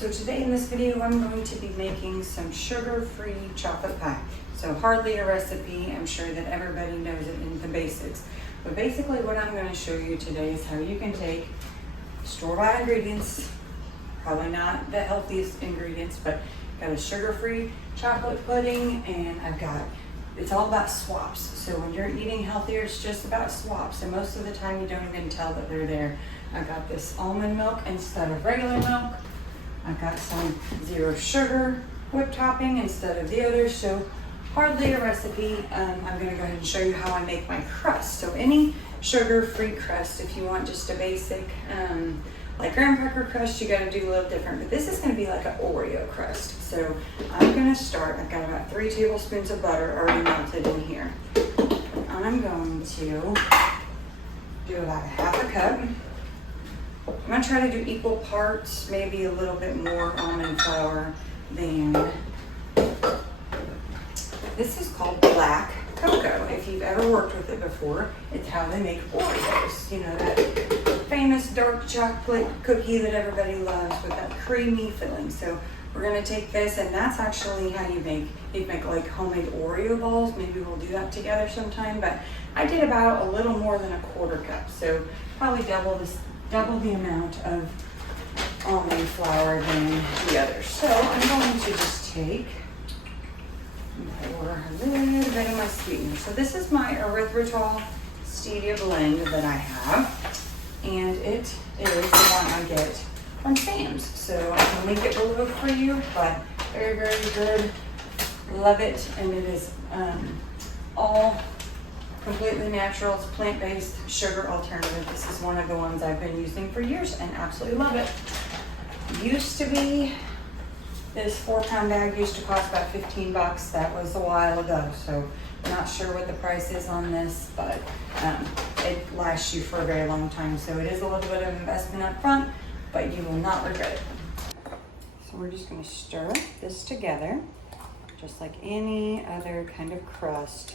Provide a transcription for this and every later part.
So today in this video, I'm going to be making some sugar-free chocolate pie. So hardly a recipe, I'm sure that everybody knows it in the basics. But basically what I'm going to show you today is how you can take store-bought ingredients, probably not the healthiest ingredients, but got a sugar-free chocolate pudding, and it's all about swaps. So when you're eating healthier, it's just about swaps. And most of the time you don't even tell that they're there. I've got this almond milk instead of regular milk. I've got some zero sugar whipped topping instead of the others. So hardly a recipe. I'm gonna go ahead and show you how I make my crust. So any sugar-free crust, if you want just a basic, like graham cracker crust, you gotta do a little different, but this is gonna be like an Oreo crust. So I'm gonna start, I've got about 3 tablespoons of butter already melted in here. I'm going to do about a 1/2 cup. I'm gonna try to do equal parts, maybe a little bit more almond flour than, this is called black cocoa. If you've ever worked with it before, it's how they make Oreos. You know, that famous dark chocolate cookie that everybody loves with that creamy filling. So we're gonna take this, and that's actually how you make like homemade Oreo balls. Maybe we'll do that together sometime, but I did about a little more than a 1/4 cup. So probably double the amount of almond flour than the others. So I'm going to just take pour a little bit of my sweetener. So this is my erythritol stevia blend that I have, and it is the one I get from Sam's. So I can link it below for you, but very, very good. Love it, and it is all completely natural. It's plant-based sugar alternative. This is one of the ones I've been using for years and absolutely love it. Used to be, this 4-pound bag used to cost about 15 bucks. That was a while ago, so I'm not sure what the price is on this, but it lasts you for a very long time. So it is a little bit of investment up front, but you will not regret it. So we're just gonna stir this together, just like any other kind of crust.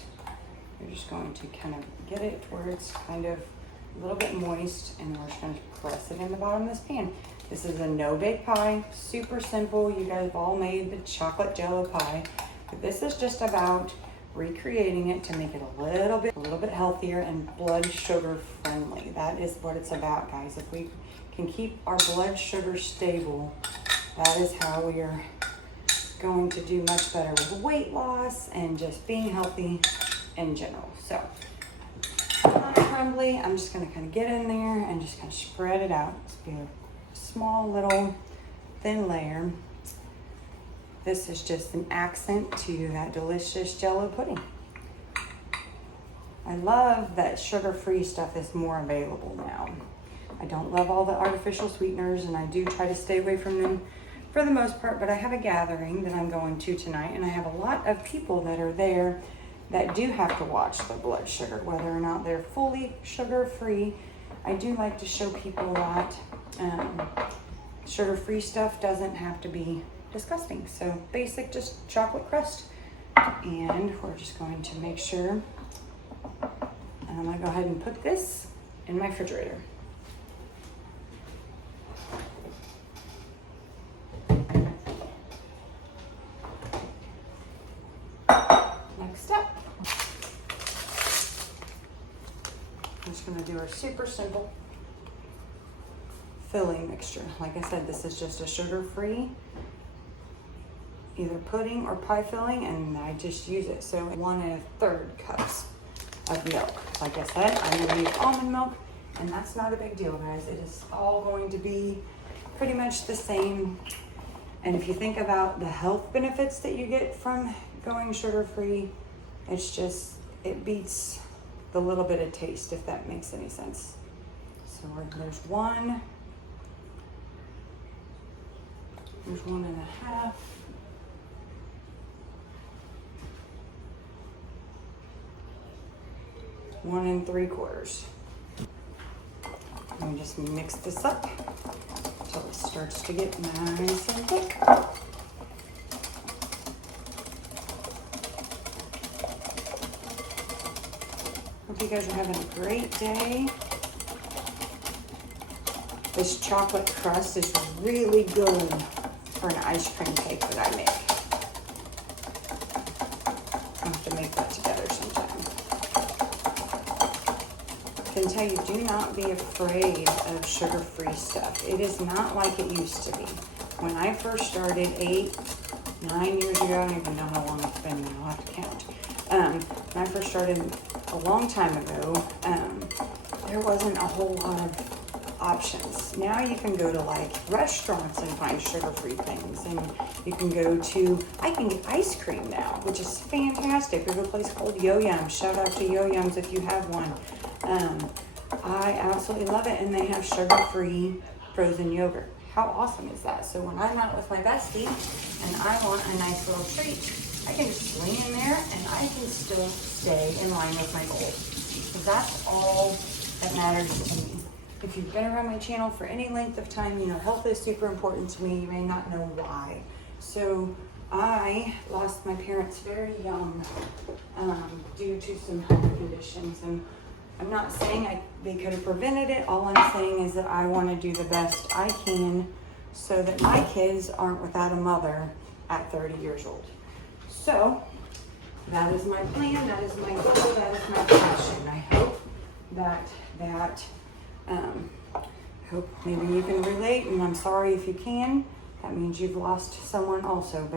You're just going to kind of get it where it's kind of a little bit moist, and we're just going to press it in the bottom of this pan. This is a no-bake pie, super simple. You guys have all made the chocolate jello pie, but this is just about recreating it to make it a little bit healthier and blood sugar friendly. That is what it's about, guys. If we can keep our blood sugar stable, that is how we are going to do much better with weight loss and just being healthy in general. So not crumbly. I'm just going to kind of get in there and just kind of spread it out. It's be a small little thin layer. This is just an accent to that delicious jello pudding. I love that sugar-free stuff is more available now. I don't love all the artificial sweeteners, and I do try to stay away from them for the most part, but I have a gathering that I'm going to tonight, and I have a lot of people that are there that do have to watch the blood sugar, whether or not they're fully sugar-free. I do like to show people that sugar-free stuff doesn't have to be disgusting. So basic, just chocolate crust. And we're just going to make sure, and I'm gonna go ahead and put this in my refrigerator. Next up, I'm just going to do our super simple filling mixture. Like I said, this is just a sugar-free either pudding or pie filling, and I just use it. So 1 1/3 cups of milk. Like I said, I'm going to use almond milk, and that's not a big deal, guys. It is all going to be pretty much the same. And if you think about the health benefits that you get from going sugar-free, it beats the little bit of taste, if that makes any sense. So there's 1. There's 1 1/2. One 3/4. Let me just mix this up until it starts to get nice and thick. Hope you guys are having a great day. This chocolate crust is really good for an ice cream cake that I make. I'll have to make that together sometime. I can tell you, do not be afraid of sugar-free stuff. It is not like it used to be. When I first started 8, 9 years ago, I don't even know how long it's been now, I'll have to count. When I first started a long time ago, there wasn't a whole lot of options. Now you can go to like restaurants and find sugar-free things, and you can go to, I can get ice cream now, which is fantastic. There's a place called Yo-Yum. Shout out to Yo-Yums if you have one. I absolutely love it, and they have sugar-free frozen yogurt. How awesome is that? So when I'm out with my bestie and I want a nice little treat, I can just swing in there and I can still stay in line with my goals. Because that's all that matters to me. If you've been around my channel for any length of time, you know health is super important to me. You may not know why. So I lost my parents very young due to some health conditions. And I'm not saying they could have prevented it. All I'm saying is that I want to do the best I can so that my kids aren't without a mother at 30 years old. So that is my plan, that is my goal, that is my passion. I hope hope maybe you can relate, and I'm sorry if you can. That means you've lost someone also,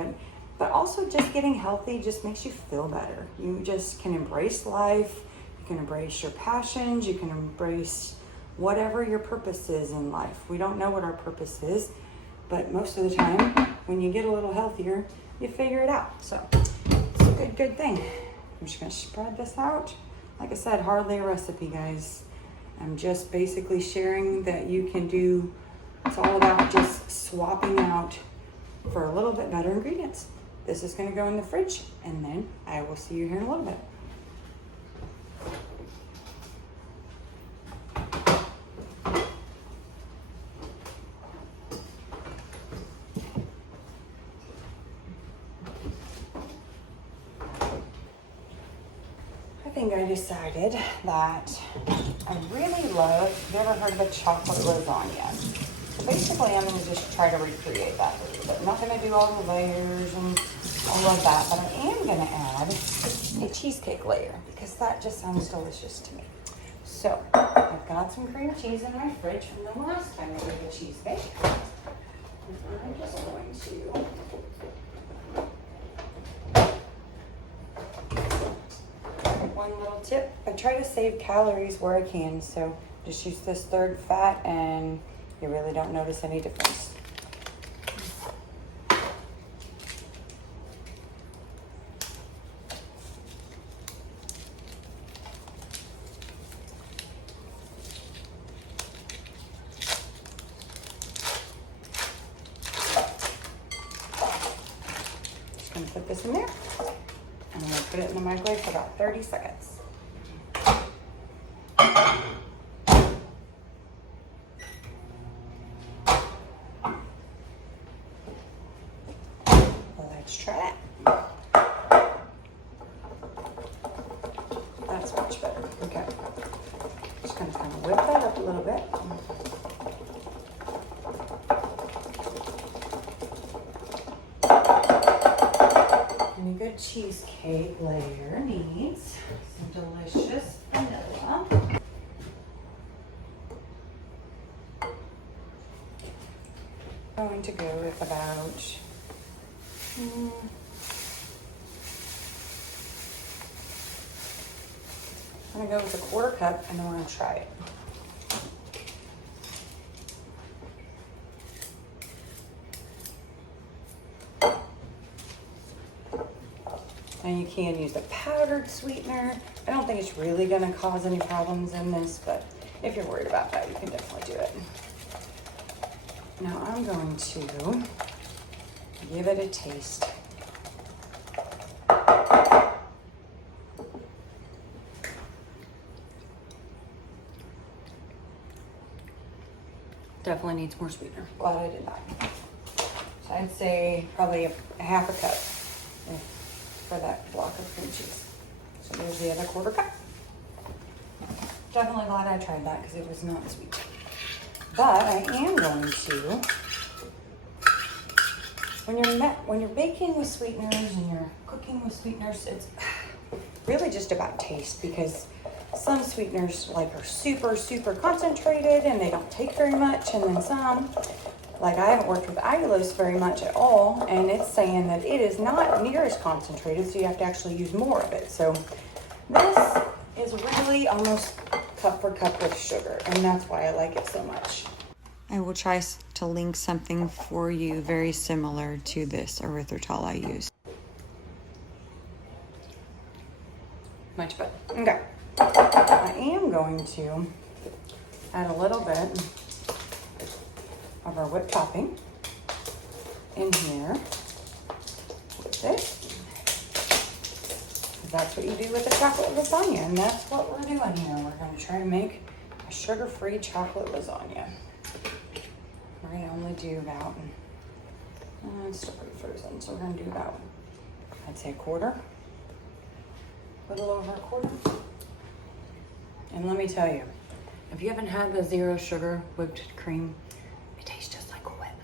but also just getting healthy just makes you feel better. You just can embrace life. You can embrace your passions. You can embrace whatever your purpose is in life. We don't know what our purpose is, but most of the time, when you get a little healthier, you figure it out. So it's a good thing. I'm just gonna spread this out. Like I said, hardly a recipe, guys. I'm just basically sharing that you can do, it's all about just swapping out for a little bit better ingredients. This is gonna go in the fridge, and then I will see you here in a little bit. I think I decided that I really love, have you ever heard of a chocolate lasagna? So basically I'm going to just try to recreate that a little bit. I'm not going to do all the layers and all of that, but I am going to add a cheesecake layer because that just sounds delicious to me. So I've got some cream cheese in my fridge from the last time I made a cheesecake. And I'm just going to one little tip. I try to save calories where I can, so just use this third fat and you really don't notice any difference. Just gonna put this in there. And I'm going to put it in the microwave for about 30 seconds. Let's try that. That's much better. Okay. Just going to kind of whip that up a little bit. Any good cheesecake layer needs some delicious vanilla. I'm going to go with about I'm going to go with a 1/4 cup, and then we're going to try it. And you can use a powdered sweetener. I don't think it's really going to cause any problems in this, but if you're worried about that, you can definitely do it. Now I'm going to give it a taste. Definitely needs more sweetener. Glad I did that. So I'd say probably a 1/2 cup for that block of cream cheese. So there's the other 1/4 cup. Definitely glad I tried that because it was not sweet. But I am going to when you're baking with sweeteners and you're cooking with sweeteners, it's really just about taste, because some sweeteners like are super, super concentrated and they don't take very much, and then some, like I haven't worked with allulose very much at all, and it's saying that it is not near as concentrated, so you have to actually use more of it. So this is really almost cup for cup with sugar, and that's why I like it so much. I will try to link something for you very similar to this erythritol I use. Much better. Okay. I am going to add a little bit of our whipped topping in here with it. That's what you do with a chocolate lasagna, and that's what we're doing here. We're going to try to make a sugar-free chocolate lasagna. We're going to only do about, it's still pretty frozen, so we're going to do about, I'd say a quarter, a little over a quarter. And let me tell you, if you haven't had the zero sugar whipped cream, it tastes just like whip.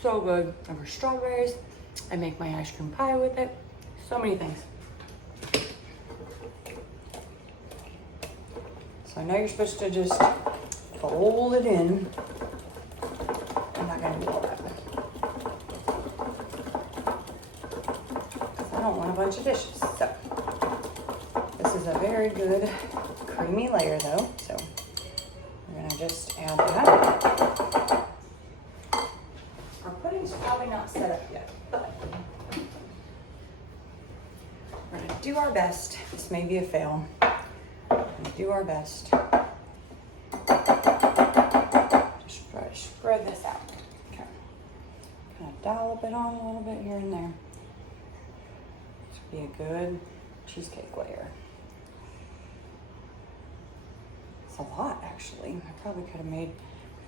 So good. Over strawberries. I make my ice cream pie with it. So many things. So I know you're supposed to just fold it in. I'm not gonna do all that, because I don't want a bunch of dishes. So this is a very good creamy layer though, so we're gonna just add that. Our pudding's probably not set up yet, but we're gonna do our best. This may be a fail. We're gonna do our best. Just try to spread this out. Okay. Kind of dollop it on a little bit here and there. This would be a good cheesecake layer. It's a lot, actually. I probably could have made,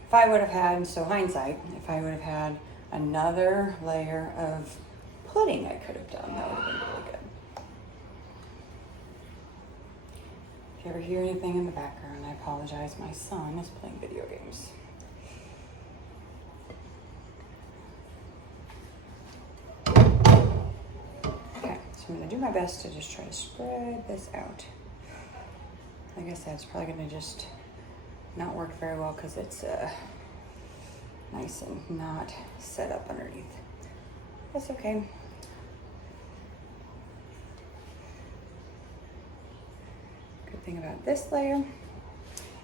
if I would have had, so hindsight, if I would have had another layer of pudding I could have done, that would have been really good. If you ever hear anything in the background, I apologize. My son is playing video games. Okay, so I'm gonna do my best to just try to spread this out. Like I said, it's probably gonna just not work very well because it's nice and not set up underneath. That's okay. Good thing about this layer,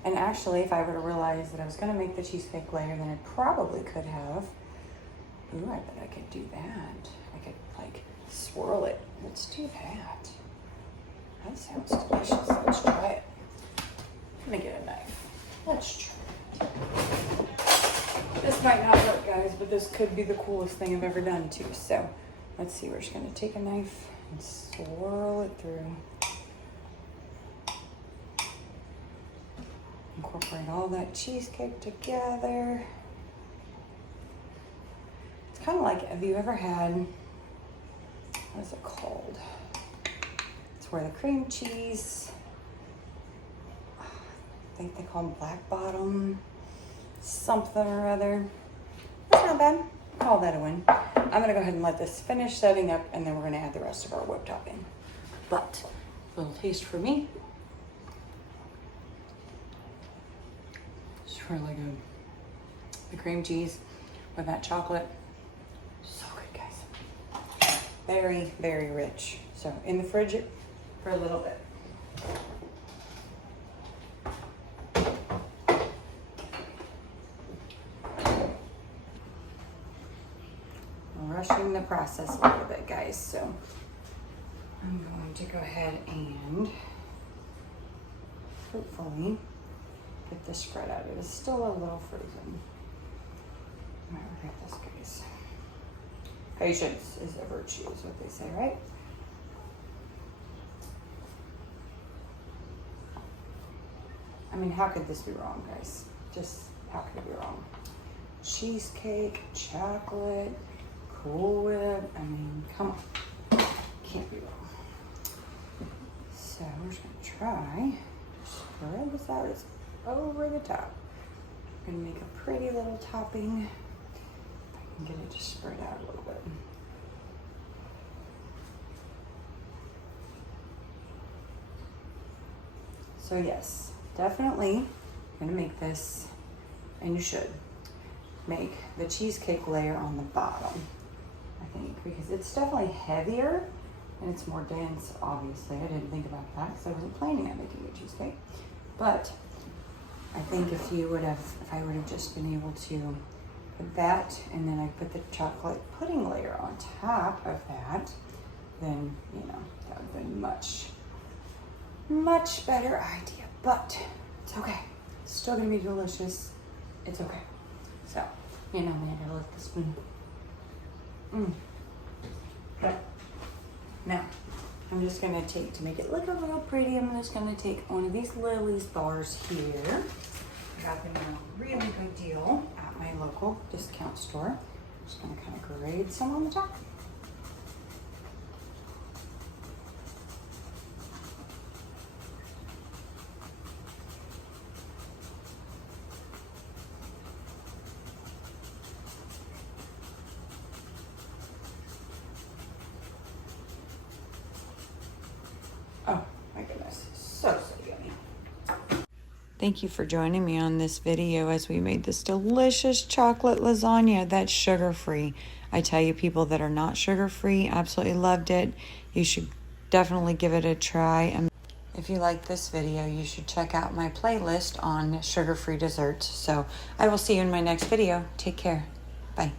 and actually if I would have realized that I was gonna make the cheesecake layer, then I probably could have, ooh, I bet I could do that. I could like swirl it. Let's do that. That sounds delicious. Let's try it. Let me get a knife. Let's try it. This might not work, guys, but this could be the coolest thing I've ever done too. So let's see, we're just gonna take a knife and swirl it through. Incorporate all that cheesecake together. It's kind of like, have you ever had, what is it called? It's where the cream cheese, I think they call them black bottom, something or other. That's not bad. Call that a win. I'm gonna go ahead and let this finish setting up, and then we're gonna add the rest of our whipped topping. But a little taste for me. It's really good. The cream cheese with that chocolate, so good, guys. Very, very rich. So in the fridge for a little bit. Rushing the process a little bit, guys, so I'm going to go ahead and hopefully get this spread out. It is still a little frozen. I might regret this, guys. Patience is a virtue, is what they say, right? I mean, how could this be wrong, guys? Just how could it be wrong? Cheesecake, chocolate, Cool Whip. I mean, come on. Can't be wrong. So we're just gonna try to spread this out. It's over the top. We're gonna make a pretty little topping. If I can and get it just spread out a little bit. So yes, definitely gonna make this, and you should make the cheesecake layer on the bottom, I think, because it's definitely heavier and it's more dense, obviously. I didn't think about that because I wasn't planning on making a cheesecake. But I think if I would have just been able to put that, and then I put the chocolate pudding layer on top of that, then, you know, that would have been much better idea. But it's okay. It's still gonna be delicious. It's okay. So, you know, man, I love the spoon. Okay. Now, I'm just gonna take, to make it look a little pretty, I'm just gonna take one of these Lily's bars here. I got them at a really good deal at my local discount store. Just gonna kind of grade some on the top. Oh my goodness, so yummy. Thank you for joining me on this video as we made this delicious chocolate lasagna that's sugar-free. I tell you, people that are not sugar-free absolutely loved it. You should definitely give it a try. And if you like this video, you should check out my playlist on sugar-free desserts. So I will see you in my next video. Take care. Bye.